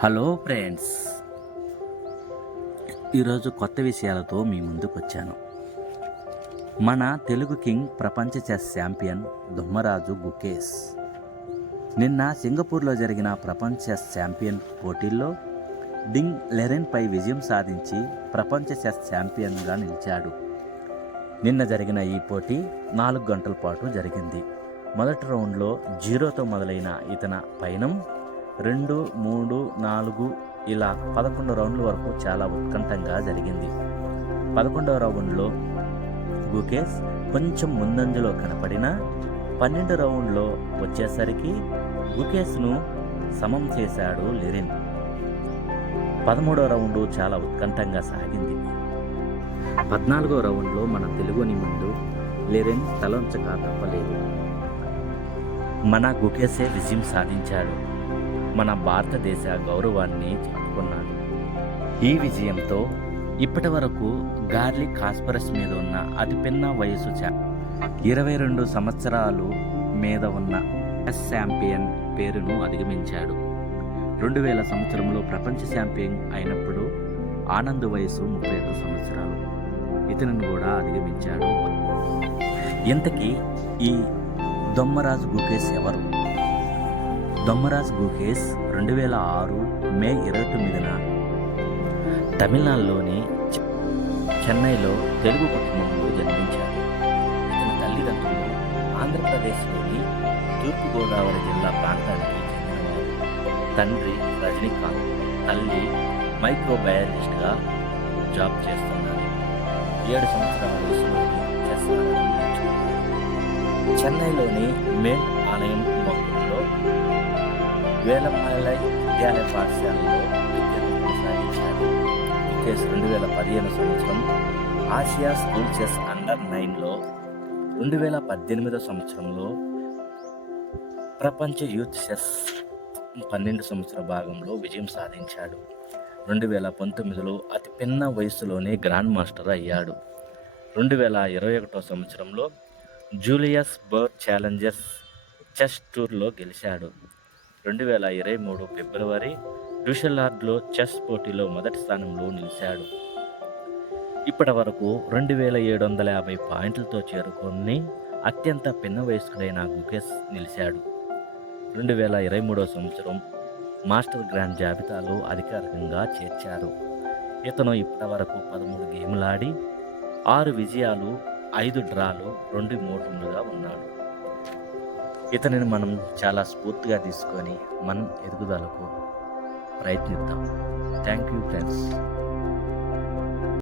Hello friends, ఈరోజు కొత్త విషయాలతో మీ ముందుకు వచ్చాను. మన తెలుగు కింగ్ ప్రపంచ చెస్ ఛాంపియన్ దొమ్మరాజు గుకేష్ నిన్న సింగపూర్లో జరిగిన ప్రపంచ చెస్ ఛాంపియన్ పోటీల్లో డింగ్ లెరెన్పై విజయం సాధించి ప్రపంచ చెస్ ఛాంపియన్గా నిలిచాడు. నిన్న జరిగిన ఈ పోటీ 4 గంటల పాటు జరిగింది. మొదటి రౌండ్లో 0తో మొదలైన ఇతని పయనం 2, 3, 4 ఇలా 11 రౌండ్ల వరకు చాలా ఉత్కంఠంగా జరిగింది. 11వ రౌండ్లో గుకేష్ కొంచెం ముందంజలో కనపడినా 12 రౌండ్లో వచ్చేసరికి గుకేష్ను సమం చేశాడు లెరిన్. 13వ రౌండ్ చాలా ఉత్కంఠంగా సాగింది. 14వ రౌండ్లో మన తెలుగుని ముందు లెరిన్ తలొంచక తప్పలేదు. మన గుకేషే విజయం సాధించాడు. మన భారతదేశ గౌరవాన్ని చాటుకున్నాడు. ఈ విజయంతో ఇప్పటి వరకు గార్లీ కాస్పరస్ మీద ఉన్న అతిపిన్న వయసు 22 సంవత్సరాలు మీద ఉన్న చెస్ ఛాంపియన్ పేరును అధిగమించాడు. 2000 సంవత్సరంలో ప్రపంచ ఛాంపియన్ అయినప్పుడు ఆనంద్ వయసు 31 సంవత్సరాలు. ఇతనిని కూడా అధిగమించాడు. ఇంతకీ ఈ దొమ్మరాజు గుకేష్ ఎవరు? దొమ్మరాజు గుకేష్ 2006 మే 29న తమిళనాడులోని చెన్నైలో తెలుగు కుటుంబంలో జన్మించాడు. ఇతని తల్లిదండ్రులు ఆంధ్రప్రదేశ్లోని తూర్పుగోదావరి జిల్లా ప్రాంతానికి చెందినవారు. తండ్రి రజనీకాంత్, తల్లి మైక్రోబయాలజిస్ట్గా జాబ్ చేస్తున్నారు. 7 సంవత్సరాల వయసులోని చెస్ ఆడడం నేర్చుకున్నారు. చెన్నైలోని మేల్ ఆలయం మొక్కుల్లో వేలమ్మాయి విద్యాలయ పాఠశాలలో విద్యను కొనసాగించారు. గుకేష్ 2015 సంవత్సరం ఆసియా స్కూల్ చెస్ అండర్-9లో 2018 సంవత్సరంలో ప్రపంచ యూత్ చెస్ 12 సంవత్సర భాగంలో విజయం సాధించాడు. 2019లో అతి పిన్న వయసులోనే గ్రాండ్ మాస్టర్ అయ్యాడు. 2021 సంవత్సరంలో జూలియస్ బర్డ్ ఛాలెంజర్స్ చెస్ టూర్లో గెలిచాడు. 2023 ఫిబ్రవరి డ్యూసెల్డార్ఫ్లో చెస్ పోటీలో మొదటి స్థానంలో నిలిచాడు. ఇప్పటి వరకు 2750 పాయింట్లతో చేరుకొని అత్యంత పిన్న వయస్కుడైన గుకేష్ నిలిచాడు. 2023 సంవత్సరం మాస్టర్ గ్రాండ్ జాబితాలో అధికారికంగా చేర్చారు. ఇతను ఇప్పటి వరకు 13 గేములాడి 6 విజయాలు, 5 డ్రాలు, 2 ఓటములుగా ఉన్నాడు. ఇతనిని మనం చాలా స్ఫూర్తిగా తీసుకొని మనం ఎదుగుదలకు ప్రయత్నిద్దాం. Thank you friends.